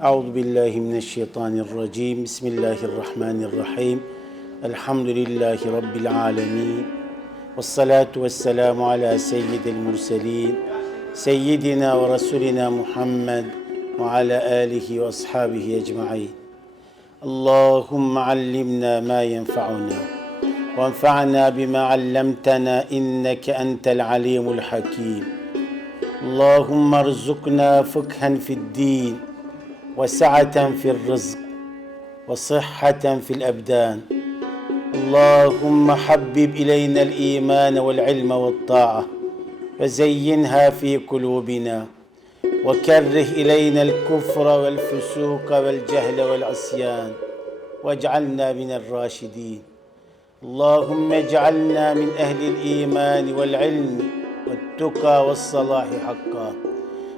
أعوذ بالله من الشيطان الرجيم. بسم الله الرحمن الرحيم. الحمد لله رب العالمين. والصلاة والسلام على سيد المرسلين سيدنا ورسولنا محمد وعلى آله وأصحابه أجمعين. اللهم علمنا ما ينفعنا وانفعنا بما علمتنا إنك أنت العليم الحكيم. اللهم ارزقنا فقها في الدين وسعة في الرزق وصحة في الأبدان. اللهم حبب إلينا الإيمان والعلم والطاعة وزينها في قلوبنا وكره إلينا الكفر والفسوق والجهل والعصيان واجعلنا من الراشدين. اللهم اجعلنا من أهل الإيمان والعلم والتقى والصلاح حقا.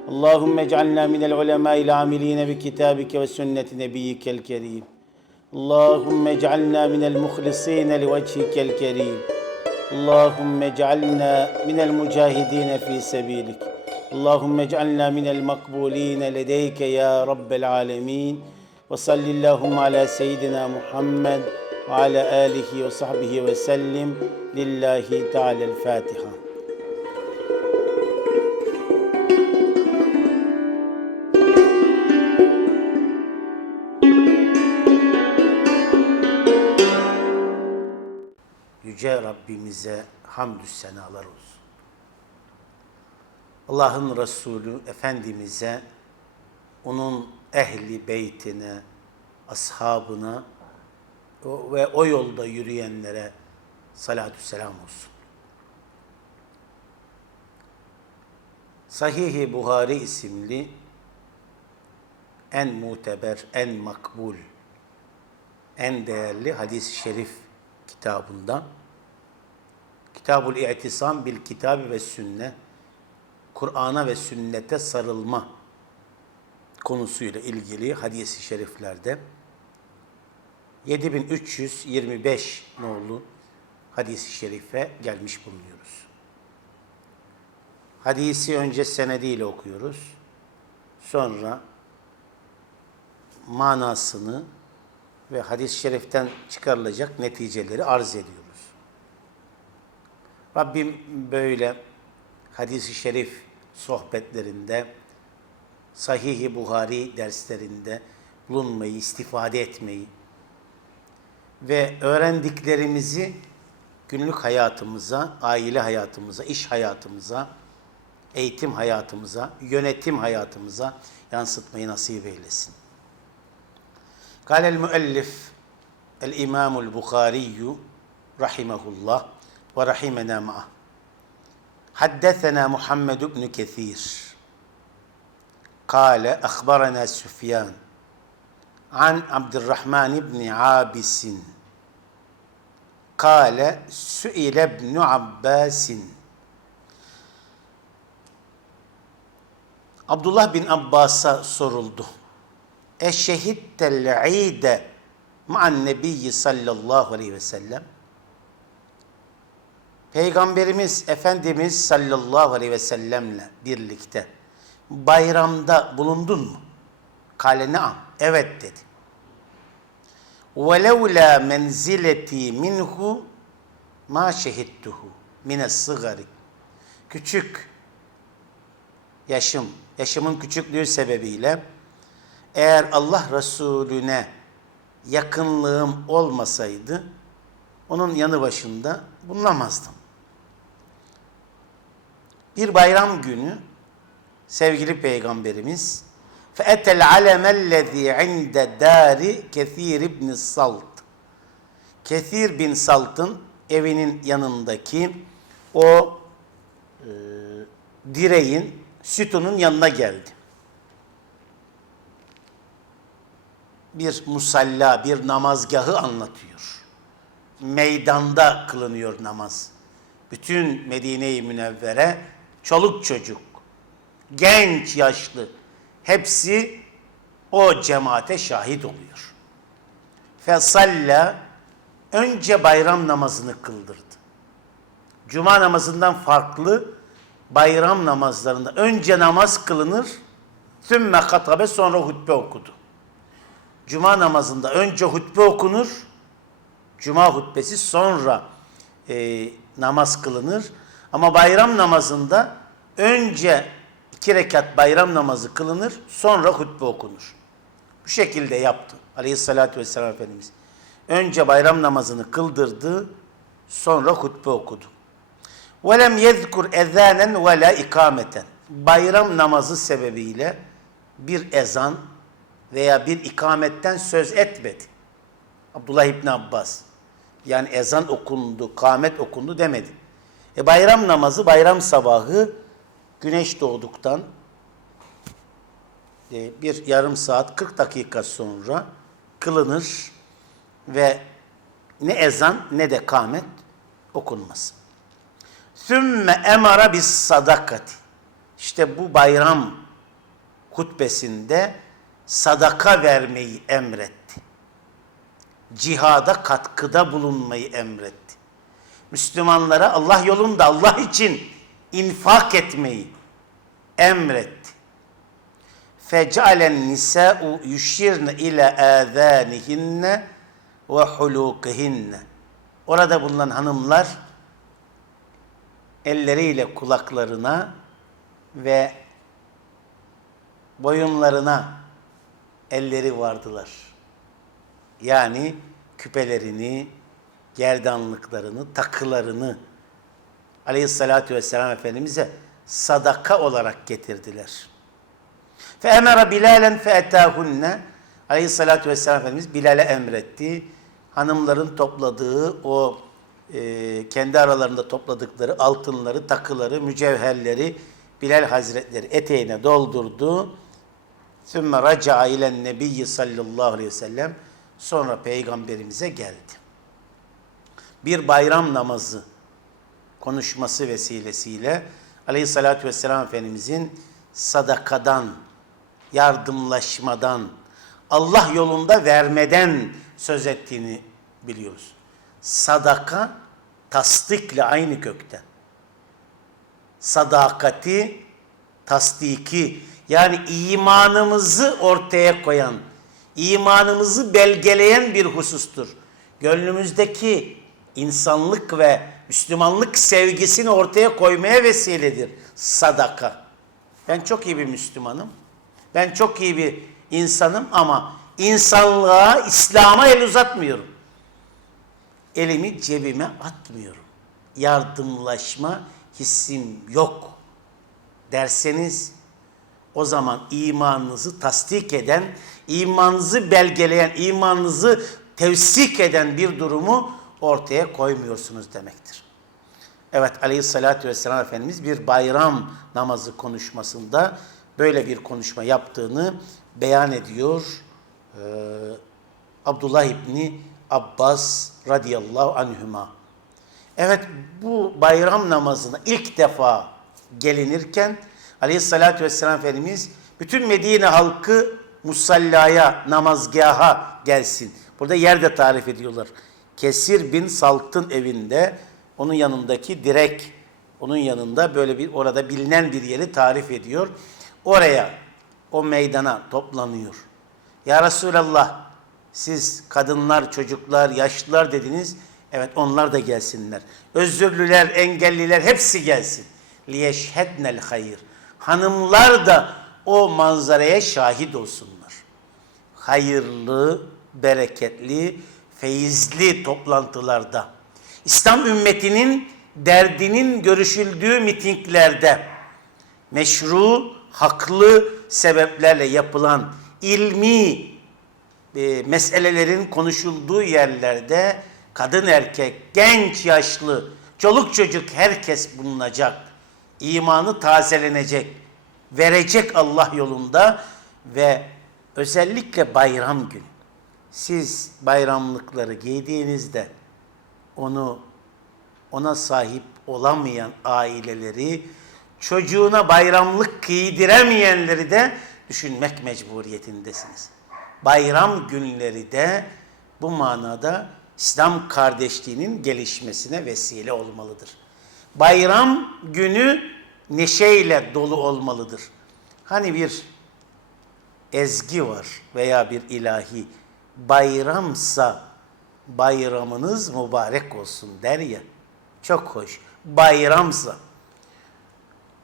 اللهم اجعلنا من العلماء العاملين بكتابك وسنة نبيك الكريم. اللهم اجعلنا من المخلصين لوجهك الكريم. اللهم اجعلنا من المجاهدين في سبيلك. اللهم اجعلنا من المقبولين لديك يا رب العالمين. وصل اللهم على سيدنا محمد وعلى آله وصحبه وسلم. لله تعالى الفاتحة. Rabbimize hamdü senalar olsun. Allah'ın Resulü Efendimiz'e, onun ehli beytine, ashabına ve o yolda yürüyenlere salatü selam olsun. Sahih-i Buhari isimli en muteber, en makbul, en değerli hadis-i şerif kitabında Kitabul İ'tisam bil Kitabi ve Sünne Kur'an'a ve sünnete sarılma konusuyla ilgili hadis-i şeriflerde 7325 nolu hadis-i şerife gelmiş bulunuyoruz. Hadisi önce senediyle okuyoruz. Sonra manasını ve hadis-i şeriften çıkarılacak neticeleri arz ediyoruz. Rabbim böyle hadisi şerif sohbetlerinde, Sahih-i Buhari derslerinde bulunmayı, istifade etmeyi ve öğrendiklerimizi günlük hayatımıza, aile hayatımıza, iş hayatımıza, eğitim hayatımıza, yönetim hayatımıza yansıtmayı nasip eylesin. Kalel müellif el İmamul Bukhari rahimehullah ورحمنا معه حدثنا محمد بن كثير قال أخبرنا سفيان عن عبد الرحمن بن عابس قال سئل ابن عباس Abdullah bin Abbas'a soruldu. Eşehittel ide ma'an nebiyyi sallallahu aleyhi ve sellem. Peygamberimiz Efendimiz sallallahu aleyhi ve sellemle birlikte bayramda bulundun mu? Kale naam. Evet dedi. وَلَوْلَا مَنْزِلَتِي minhu ma şehittuhu mine sıgari. Küçük yaşım, yaşımın küçüklüğü sebebiyle eğer Allah Resulüne yakınlığım olmasaydı onun yanı başında bulunamazdım. Bir bayram günü sevgili peygamberimiz فَاَتَ الْعَلَمَ الَّذ۪ي عِنْدَ دَارِ كَث۪يرِ بْنِ Salt. Kethir bin Salt'ın evinin yanındaki o e, direğin, sütunun yanına geldi. Bir musalla, bir namazgahı anlatıyor. Meydanda kılınıyor namaz. Bütün Medine-i Münevvere, çoluk çocuk, genç yaşlı, hepsi o cemaate şahit oluyor. Fesalla önce bayram namazını kıldırdı. Cuma namazından farklı bayram namazlarında önce namaz kılınır, Sümme katabe sonra hutbe okudu. Cuma namazında önce hutbe okunur. Cuma hutbesi sonra e, namaz kılınır. Ama bayram namazında önce iki rekat bayram namazı kılınır, sonra hutbe okunur. Bu şekilde yaptı aleyhissalatü vesselam Efendimiz. Önce bayram namazını kıldırdı, sonra hutbe okudu. وَلَمْ يَذْكُرْ اَذَانًا وَلَا ikameten. Bayram namazı sebebiyle bir ezan veya bir ikametten söz etmedi. Abdullah İbni Abbas. Yani ezan okundu, kâmet okundu demedi. E bayram namazı, bayram sabahı güneş doğduktan e, bir yarım saat 40 dakika sonra kılınır ve ne ezan ne de kâmet okunmaz. Sümme emara bis sadakati. İşte bu bayram hutbesinde sadaka vermeyi emretti. Cihada katkıda bulunmayı emretti. Müslümanlara Allah yolunda Allah için infak etmeyi emretti. Fecalen nisa'u yuşirne ile âzânihinne ve hulûkihinne. Orada bulunan hanımlar elleriyle kulaklarına ve boyunlarına elleri vardılar. Yani küpelerini, gerdanlıklarını, takılarını aleyhissalatü vesselam Efendimiz'e sadaka olarak getirdiler. Fe emere Bilalen fe etahunne aleyhissalatü vesselam Efendimiz Bilal'e emretti. Hanımların topladığı o e, kendi aralarında topladıkları altınları, takıları, mücevherleri Bilal Hazretleri eteğine doldurdu. Sümme raca'a ilen nebiyyi sallallahu aleyhi ve sellem sonra peygamberimize geldi. Bir bayram namazı konuşması vesilesiyle aleyhissalatü vesselam Efendimizin sadakadan, yardımlaşmadan, Allah yolunda vermeden söz ettiğini biliyoruz. Sadaka tasdikle aynı kökten. Sadakati tasdiki yani imanımızı ortaya koyan, imanımızı belgeleyen bir husustur. Gönlümüzdeki insanlık ve Müslümanlık sevgisini ortaya koymaya vesiledir sadaka. Ben çok iyi bir Müslümanım. Ben çok iyi bir insanım ama insanlığa, İslam'a el uzatmıyorum. Elimi cebime atmıyorum. Yardımlaşma hissim yok derseniz o zaman imanınızı tasdik eden, imanınızı belgeleyen, imanınızı tevsik eden bir durumu ortaya koymuyorsunuz demektir. Evet aleyhissalatü vesselam Efendimiz bir bayram namazı konuşmasında böyle bir konuşma yaptığını beyan ediyor. Ee, Abdullah İbni Abbas radıyallahu anhüma. Evet bu bayram namazına ilk defa gelinirken aleyhissalatü vesselam Efendimiz bütün Medine halkı musallaya, namazgaha gelsin. Burada yer de tarif ediyorlar. Kesir bin Salt'ın evinde onun yanındaki direk, onun yanında böyle bir orada bilinen bir yeri tarif ediyor. Oraya, o meydana toplanıyor. Ya Resulallah siz kadınlar, çocuklar, yaşlılar dediniz. Evet onlar da gelsinler. Özürlüler, engelliler hepsi gelsin. Liyeşhednel hayır. Hanımlar da o manzaraya şahit olsunlar. Hayırlı, bereketli, feyizli toplantılarda. İslam ümmetinin derdinin görüşüldüğü mitinglerde meşru, haklı sebeplerle yapılan ilmi e, meselelerin konuşulduğu yerlerde kadın erkek, genç yaşlı, çoluk çocuk herkes bulunacak. İmanı tazelenecek, verecek Allah yolunda ve özellikle bayram günü. Siz bayramlıkları giydiğinizde onu ona sahip olamayan aileleri, çocuğuna bayramlık giydiremeyenleri de düşünmek mecburiyetindesiniz. Bayram günleri de bu manada İslam kardeşliğinin gelişmesine vesile olmalıdır. Bayram günü neşeyle dolu olmalıdır. Hani bir ezgi var veya bir ilahi bayramsa bayramınız mübarek olsun der ya. Çok hoş. Bayramsa.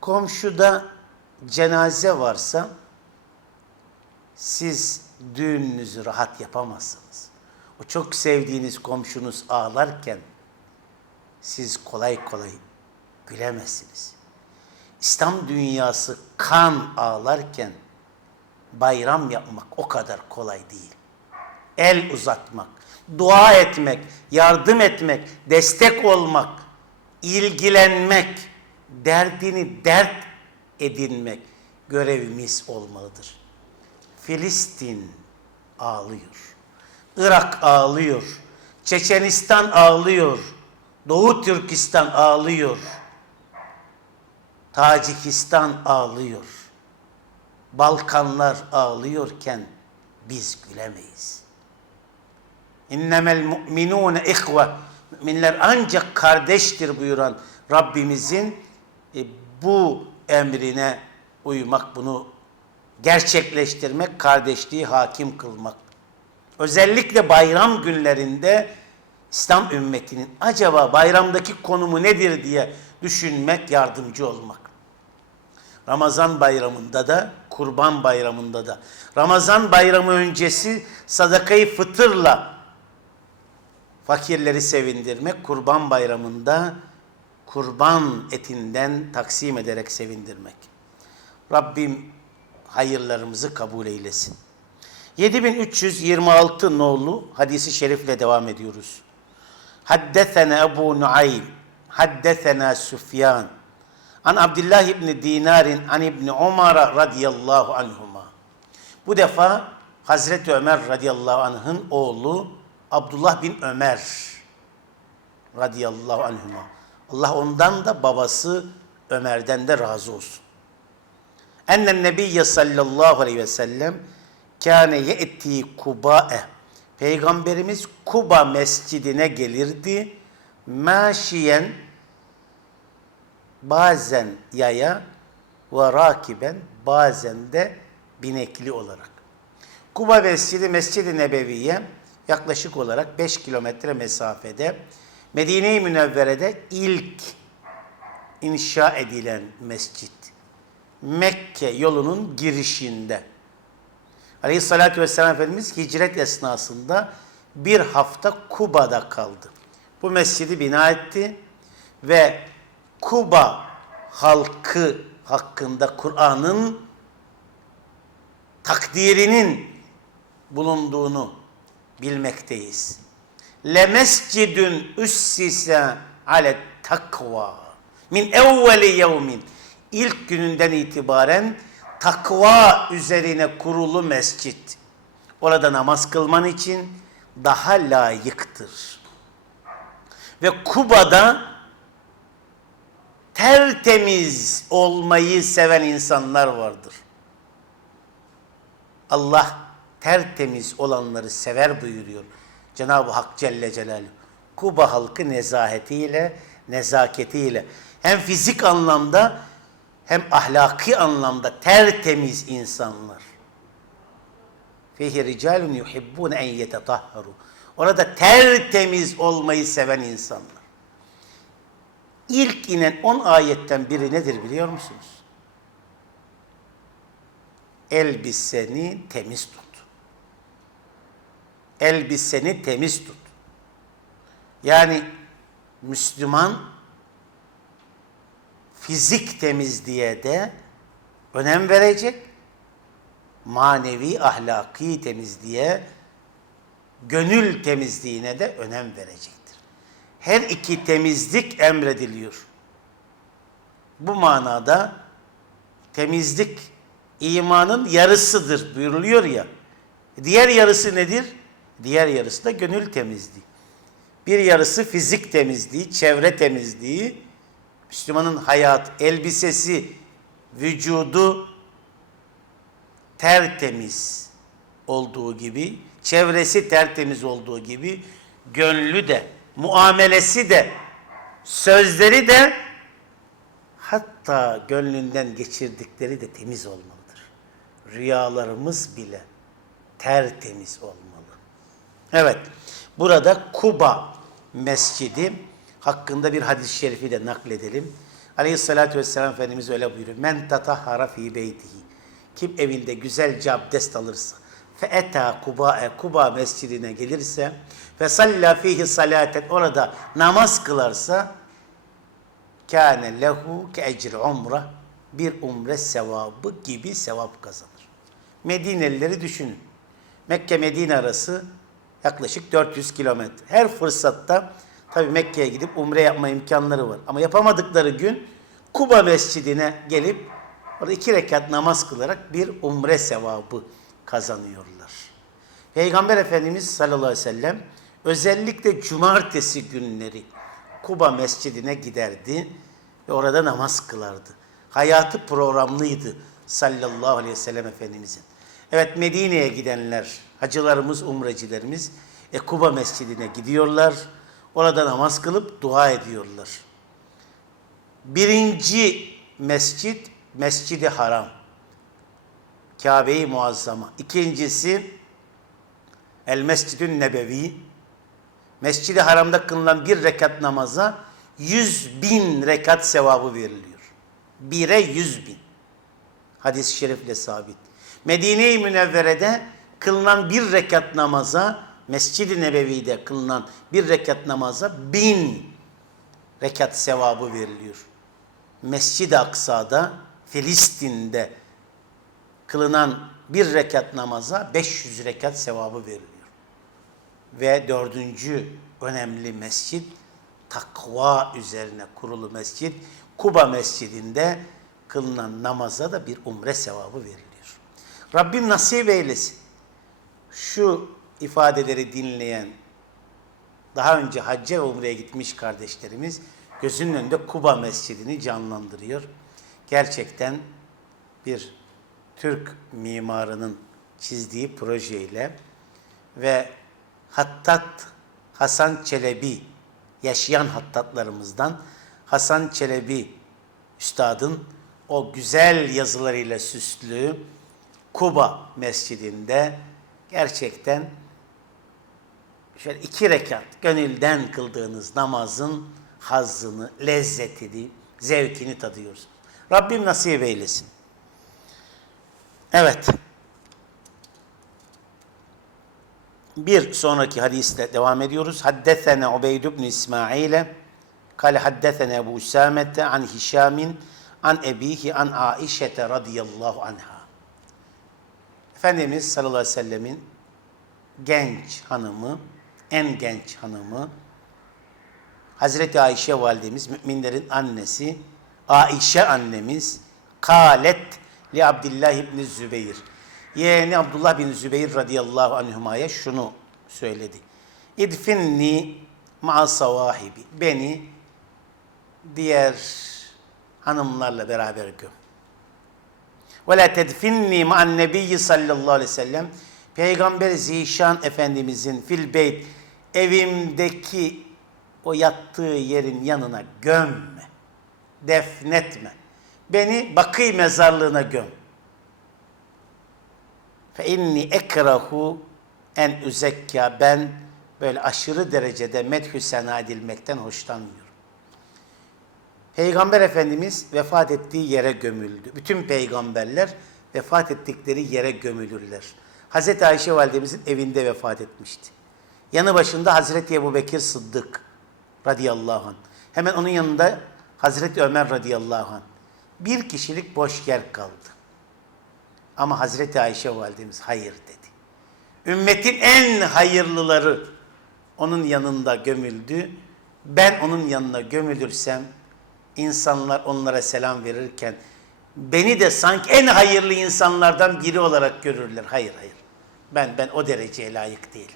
Komşuda cenaze varsa siz düğününüzü rahat yapamazsınız. O çok sevdiğiniz komşunuz ağlarken siz kolay kolay gülemezsiniz. İslam dünyası kan ağlarken bayram yapmak o kadar kolay değil. El uzatmak, dua etmek, yardım etmek, destek olmak, ilgilenmek, derdini dert edinmek görevimiz olmalıdır. Filistin ağlıyor. Irak ağlıyor. Çeçenistan ağlıyor. Doğu Türkistan ağlıyor. Tacikistan ağlıyor. Balkanlar ağlıyorken biz gülemeyiz. İnnemel mu'minûne ihve. Müminler ancak kardeştir buyuran Rabbimizin e, bu emrine uymak, bunu gerçekleştirmek, kardeşliği hakim kılmak. Özellikle bayram günlerinde İslam ümmetinin acaba bayramdaki konumu nedir diye düşünmek, yardımcı olmak. Ramazan bayramında da, kurban bayramında da. Ramazan bayramı öncesi sadakayı fıtırla fakirleri sevindirmek, kurban bayramında kurban etinden taksim ederek sevindirmek. Rabbim hayırlarımızı kabul eylesin. 7326 nolu hadisi şerifle devam ediyoruz. Haddesena Ebu Nuaym, haddesena Süfyan, an Abdullah ibn Dinarin, an ibn Umar radıyallahu anhuma. Bu defa Hazreti Ömer radıyallahu anh'ın oğlu Abdullah bin Ömer radıyallahu anhuma. Allah ondan da babası Ömer'den de razı olsun. Ennen nebiyye sallallahu aleyhi ve sellem kâne ye'ti Kuba'e. Peygamberimiz Kuba mescidine gelirdi. Maşiyen bazen yaya ve rakiben bazen de binekli olarak. Kuba Mescidi Mescid-i yaklaşık olarak 5 kilometre mesafede Medine-i Münevvere'de ilk inşa edilen mescit. Mekke yolunun girişinde. Aleyhissalatü vesselam Efendimiz hicret esnasında bir hafta Kuba'da kaldı. Bu mescidi bina etti ve Kuba halkı hakkında Kur'an'ın takdirinin bulunduğunu bilmekteyiz. Le mescidün üssise ale takva min evveli yevmin ilk gününden itibaren takva üzerine kurulu mescit. Orada namaz kılman için daha layıktır. Ve Kuba'da tertemiz olmayı seven insanlar vardır. Allah tertemiz olanları sever buyuruyor. Cenab-ı Hak Celle Celaluhu. Kuba halkı nezahetiyle, nezaketiyle hem fizik anlamda hem ahlaki anlamda tertemiz insanlar. Fihi ricalun yuhibbun en yetetahharu. Orada tertemiz olmayı seven insanlar. İlk inen on ayetten biri nedir biliyor musunuz? Elbiseni temiz tut. Elbiseni temiz tut. Yani Müslüman fizik temizliğe de önem verecek. Manevi, ahlaki temizliğe, gönül temizliğine de önem verecektir. Her iki temizlik emrediliyor. Bu manada temizlik imanın yarısıdır buyuruluyor ya. Diğer yarısı nedir? Diğer yarısı da gönül temizliği. Bir yarısı fizik temizliği, çevre temizliği, Müslümanın hayat, elbisesi, vücudu tertemiz olduğu gibi, çevresi tertemiz olduğu gibi, gönlü de, muamelesi de, sözleri de hatta gönlünden geçirdikleri de temiz olmalıdır. rüyalarımız bile tertemiz olmalı. Evet, burada Kuba Mescidi hakkında bir hadis-i şerifi de nakledelim. Aleyhissalatü vesselam Efendimiz öyle buyuruyor. Men tatahhara fi beytihi. Kim evinde güzelce abdest alırsa fe eta Kuba Kuba mescidine gelirse ve salla fihi salaten orada namaz kılarsa kâne lehu ke ecri umre bir umre sevabı gibi sevap kazanır. Medinelileri düşünün. Mekke Medine arası yaklaşık 400 kilometre. Her fırsatta tabii Mekke'ye gidip umre yapma imkanları var. Ama yapamadıkları gün Kuba Mescidine gelip orada iki rekat namaz kılarak bir umre sevabı kazanıyorlar. Peygamber Efendimiz sallallahu aleyhi ve sellem özellikle cumartesi günleri Kuba Mescidine giderdi ve orada namaz kılardı. Hayatı programlıydı sallallahu aleyhi ve sellem Efendimizin. Evet Medine'ye gidenler, hacılarımız, umrecilerimiz e, Kuba Mescidine gidiyorlar. Orada namaz kılıp dua ediyorlar. Birinci mescit, Mescid-i Haram. Kabe-i Muazzama. İkincisi El Mescidün Nebevi. Mescid-i Haram'da kılınan bir rekat namaza yüz bin rekat sevabı veriliyor. Bire yüz bin. Hadis-i şerifle sabit. Medine-i Münevvere'de kılınan bir rekat namaza, Mescid-i Nebevi'de kılınan bir rekat namaza bin rekat sevabı veriliyor. Mescid-i Aksa'da, Filistin'de kılınan bir rekat namaza 500 rekat sevabı veriliyor. Ve dördüncü önemli mescit, takva üzerine kurulu mescit, Kuba Mescidinde kılınan namaza da bir umre sevabı veriliyor. Rabbim nasip eylesin. Şu ifadeleri dinleyen, daha önce hacca ve umreye gitmiş kardeşlerimiz gözünün önünde Kuba Mescidini canlandırıyor. Gerçekten bir Türk mimarının çizdiği projeyle ve Hattat Hasan Çelebi yaşayan hattatlarımızdan Hasan Çelebi üstadın o güzel yazılarıyla süslü Kuba Mescidinde gerçekten şöyle iki rekat gönülden kıldığınız namazın hazzını, lezzetini, zevkini tadıyorsunuz. Rabbim nasip eylesin. Evet. Bir sonraki hadisle devam ediyoruz. Haddesene Ubeyd ibn İsmail'e kale haddesene Ebu Usame'te an Hişamin an ebihi an Aişete radıyallahu anha. Efendimiz sallallahu aleyhi ve sellemin genç hanımı, en genç hanımı, Hazreti Ayşe validemiz, müminlerin annesi, Ayşe annemiz, kalet li Abdullah ibn Zübeyir. Yeğeni Abdullah bin Zübeyir radıyallahu anhumaya şunu söyledi. İdfinni ma'a savahibi. Beni diğer hanımlarla beraber göm. Ve la tedfinni ma'an nebiyyi sallallahu aleyhi ve sellem. Peygamber Zişan Efendimizin fil beyt evimdeki o yattığı yerin yanına gömme. Defnetme. Beni Bakı mezarlığına göm. Fe inni ekrahu en üzekka ben böyle aşırı derecede medhü sena edilmekten hoşlanmıyorum. Peygamber Efendimiz vefat ettiği yere gömüldü. Bütün peygamberler vefat ettikleri yere gömülürler. Hazreti Ayşe validemizin evinde vefat etmişti. Yanı başında Hazreti Ebu Bekir Sıddık radıyallahu anh. Hemen onun yanında Hazreti Ömer radıyallahu anh. Bir kişilik boş yer kaldı. Ama Hazreti Ayşe validemiz hayır dedi. Ümmetin en hayırlıları onun yanında gömüldü. Ben onun yanına gömülürsem insanlar onlara selam verirken beni de sanki en hayırlı insanlardan biri olarak görürler. Hayır hayır. Ben ben o dereceye layık değilim.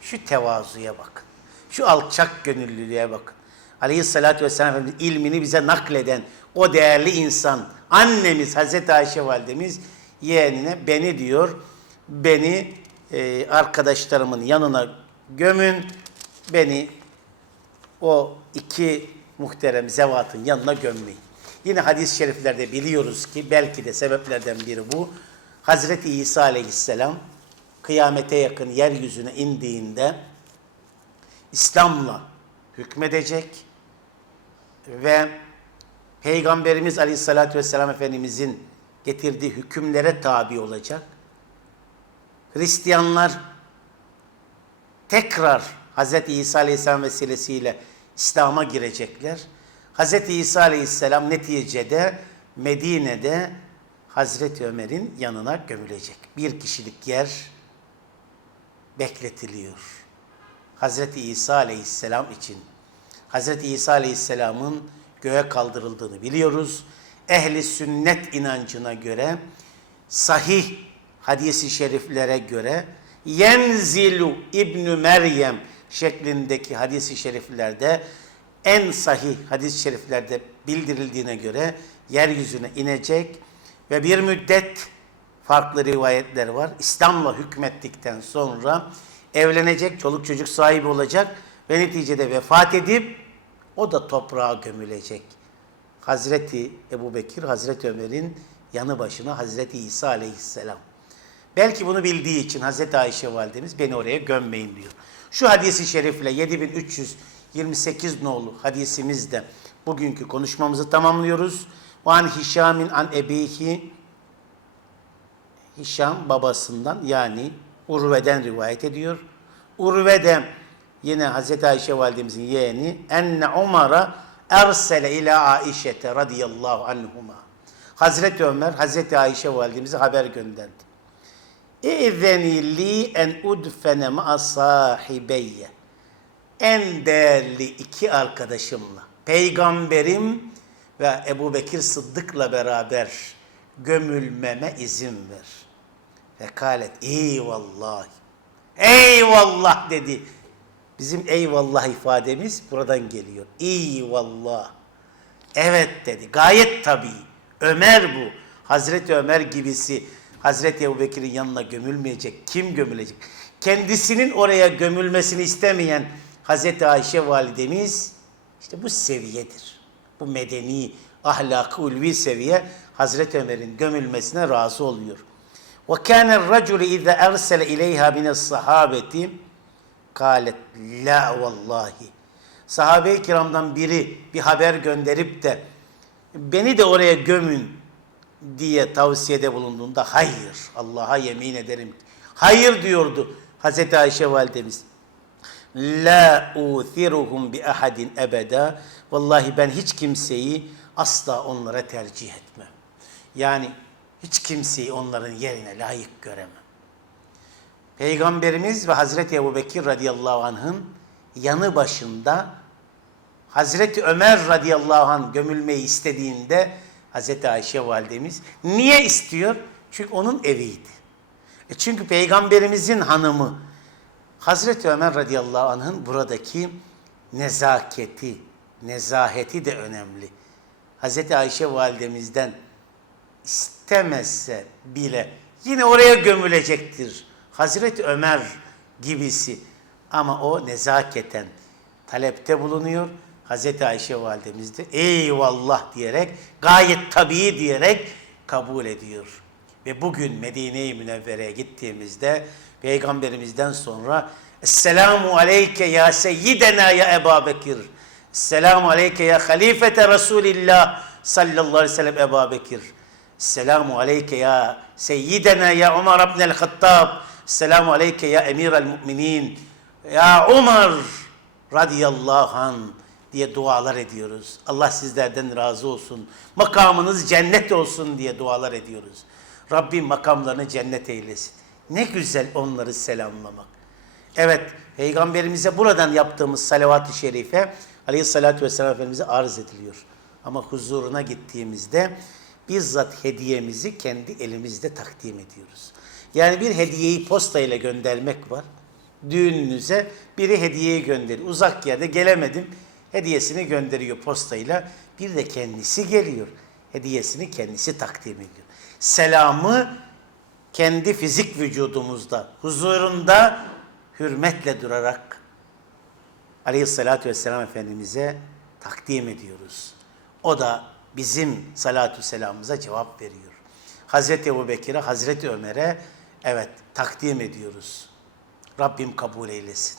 Şu tevazuya bakın. Şu alçak gönüllülüğe bakın. Aleyhissalatü vesselam Efendimiz ilmini bize nakleden o değerli insan, annemiz Hazreti Ayşe validemiz yeğenine beni diyor, beni e, arkadaşlarımın yanına gömün, beni o iki muhterem zevatın yanına gömmeyin. Yine hadis-i şeriflerde biliyoruz ki belki de sebeplerden biri bu. Hazreti İsa aleyhisselam kıyamete yakın yeryüzüne indiğinde İslam'la hükmedecek ve Peygamberimiz Aleyhisselatü Vesselam Efendimizin getirdiği hükümlere tabi olacak. Hristiyanlar tekrar Hz. İsa Aleyhisselam vesilesiyle İslam'a girecekler. Hz. İsa Aleyhisselam neticede Medine'de Hazreti Ömer'in yanına gömülecek. Bir kişilik yer bekletiliyor. Hazreti İsa Aleyhisselam için. Hazreti İsa Aleyhisselam'ın göğe kaldırıldığını biliyoruz. Ehli sünnet inancına göre sahih hadisi şeriflere göre yenzilu İbnü Meryem şeklindeki hadisi şeriflerde en sahih hadis-i şeriflerde bildirildiğine göre yeryüzüne inecek ve bir müddet farklı rivayetler var. İslam'la hükmettikten sonra evlenecek, çoluk çocuk sahibi olacak ve neticede vefat edip o da toprağa gömülecek. Hazreti Ebu Bekir, Hazreti Ömer'in yanı başına Hazreti İsa aleyhisselam. Belki bunu bildiği için Hazreti Ayşe validemiz beni oraya gömmeyin diyor. Şu hadisi şerifle 7328 nolu hadisimizde bugünkü konuşmamızı tamamlıyoruz. Ve an Hişam'in an ebihi Hişam babasından yani Urve'den rivayet ediyor. Urve de yine Hazreti Ayşe validemizin yeğeni enne Umar'a ersele ila Aişete radıyallahu anhuma. Hazreti Ömer Hazreti Ayşe validemize haber gönderdi. İzeni li en udfene ma'a sahibeyye. En değerli iki arkadaşımla, peygamberim ve Ebu Bekir Sıddık'la beraber gömülmeme izin ver. Fekalet eyvallah. Eyvallah dedi. Bizim eyvallah ifademiz buradan geliyor. Eyvallah. Evet dedi. Gayet tabii. Ömer bu. Hazreti Ömer gibisi Hazreti Ebu Bekir'in yanına gömülmeyecek. Kim gömülecek? Kendisinin oraya gömülmesini istemeyen Hazreti Ayşe validemiz işte bu seviyedir. Bu medeni, ahlakı, ulvi seviye Hazreti Ömer'in gömülmesine razı oluyor. وَكَانَ الرَّجُلِ اِذَا اَرْسَلَ اِلَيْهَا مِنَ الصَّحَابَةِ قَالَتْ لَا vallahi. Sahabe-i kiramdan biri bir haber gönderip de beni de oraya gömün diye tavsiyede bulunduğunda hayır Allah'a yemin ederim hayır diyordu Hazreti Ayşe validemiz. La uthiruhum bi ahadin ebeda. Vallahi ben hiç kimseyi asla onlara tercih etmem. Yani hiç kimseyi onların yerine layık göremem. Peygamberimiz ve Hazreti Ebu Bekir radıyallahu anh'ın yanı başında Hazreti Ömer radıyallahu anh gömülmeyi istediğinde Hazreti Ayşe validemiz niye istiyor? Çünkü onun eviydi. E çünkü peygamberimizin hanımı Hazreti Ömer radıyallahu anh'ın buradaki nezaketi, nezaheti de önemli. Hazreti Ayşe validemizden istemezse bile yine oraya gömülecektir. Hazreti Ömer gibisi ama o nezaketen talepte bulunuyor. Hazreti Ayşe validemiz de eyvallah diyerek gayet tabii diyerek kabul ediyor. Ve bugün Medine-i Münevvere'ye gittiğimizde Peygamberimizden sonra Esselamu aleyke ya seyyidena ya Ebu Bekir. Esselamu aleyke ya halifete Resulillah sallallahu aleyhi ve sellem Ebu Bekir. Esselamu aleyke ya seyyidena ya Umar ibn el-Hattab. Esselamu aleyke ya emir el-müminin. Ya Umar radıyallahu anh diye dualar ediyoruz. Allah sizlerden razı olsun. Makamınız cennet olsun diye dualar ediyoruz. Rabbim makamlarını cennet eylesin. Ne güzel onları selamlamak. Evet, Peygamberimize buradan yaptığımız salavat-ı şerife aleyhissalatü vesselam Efendimiz'e arz ediliyor. Ama huzuruna gittiğimizde bizzat hediyemizi kendi elimizde takdim ediyoruz. Yani bir hediyeyi posta ile göndermek var. Düğününüze biri hediyeyi gönderiyor. Uzak yerde gelemedim. Hediyesini gönderiyor postayla. Bir de kendisi geliyor. Hediyesini kendisi takdim ediyor. Selamı kendi fizik vücudumuzda, huzurunda hürmetle durarak Aleyhisselatü Vesselam Efendimiz'e takdim ediyoruz. O da bizim salatü selamımıza cevap veriyor. Hazreti Ebu Bekir'e, Hazreti Ömer'e evet takdim ediyoruz. Rabbim kabul eylesin.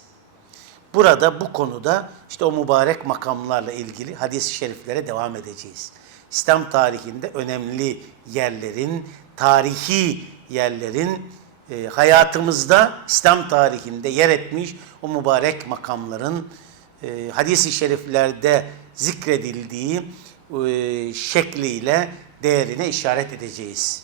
Burada bu konuda işte o mübarek makamlarla ilgili hadis-i şeriflere devam edeceğiz. İslam tarihinde önemli yerlerin, tarihi yerlerin e, hayatımızda İslam tarihinde yer etmiş o mübarek makamların e, hadis-i şeriflerde zikredildiği e, şekliyle değerine işaret edeceğiz.